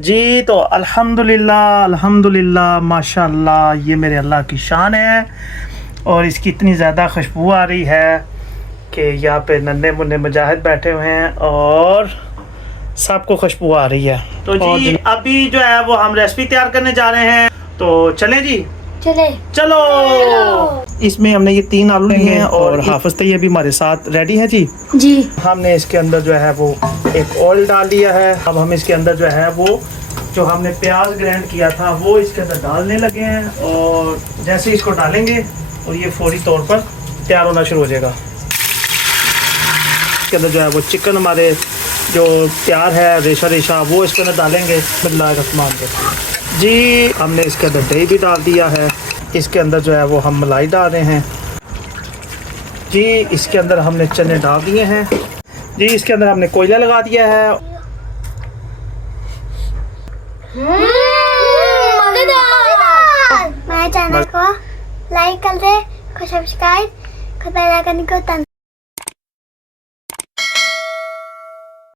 जी तो अल्हम्दुलिल्लाह अल्हम्दुलिल्लाह माशाल्लाह, ये मेरे अल्लाह की शान है और इसकी इतनी ज़्यादा खुशबू आ रही है कि यहाँ पे नन्हे मुन्ने मुजाहिद बैठे हुए हैं और सबको खुशबू आ रही है। तो जी अभी जो है वो हम रेसिपी तैयार करने जा रहे हैं, तो चलें जी। चलो। इसमें हमने ये 3 आलू लिए हैं और हाफिज तैयब भी हमारे साथ रेडी है जी। हमने इसके अंदर जो है वो एक ऑयल डाल दिया है। अब हम इसके अंदर जो है वो जो हमने प्याज ग्राइंड किया था वो इसके अंदर डालने लगे हैं और जैसे इसको डालेंगे और ये फौरी तौर पर तैयार होना शुरू हो जाएगा। इसके अंदर जो है वो चिकन हमारे जो तैयार है रेशा रेशा वो इसके अंदर डालेंगे बिस्मिल्लाहिर्रहमान के जी। हमने इसके अंदर दही भी डाल दिया है। इसके अंदर जो है वो हम मलाई डाल रहे हैं जी। इसके अंदर हमने चने डाल दिए हैं जी। इसके अंदर हमने कोयला लगा दिया है। मेरे चैनल को लाइक कर दे, सब्सक्राइब कर बेल आइकन को